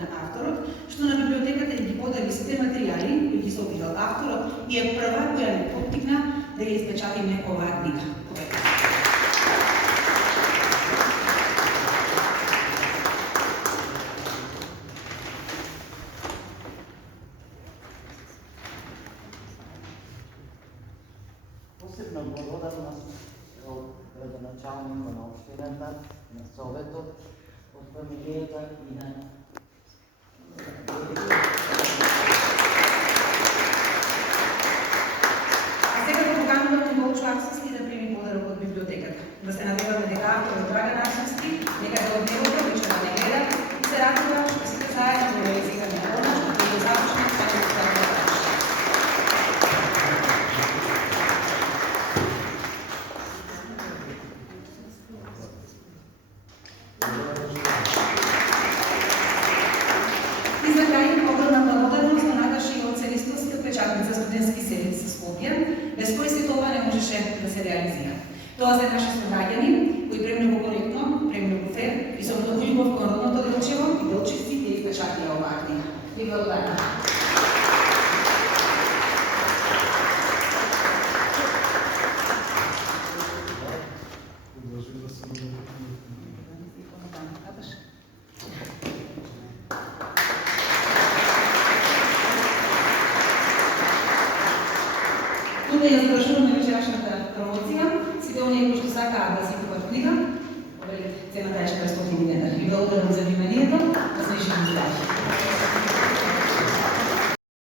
на авторот, што на библиотеката ги подари сите материјали кои ги собирал авторот и е прва која не поттикна да ја испечатиме оваа книга. Посебна благодарност од градоначалникот на општината, на Советот, од фамилијата и на Арсенски да прими подарок од библиотеката. Да се надеваме дека авторот Драган Арсенски некаде од неговото вечера не гледа и се радува што сите заедно го реализираме она што го започне како да се И за крај огромна благодарност на Наташа и од Целистовска печатница студентски седици со Скопје, без кои се тоа не можеше да се реализира. Тоа се наши сограѓани, кои премногу коректно, премногу фер и со многу љубов кон родното Делчево и делчевци ја испечатија оваа книга. Ви благодарам. Тука ја завршуваме вечерашната промоција. Сите оние кои што сакаат да си купат книга, цената е 400 dinara. Ви благодарам за вниманието. Да се виждаме.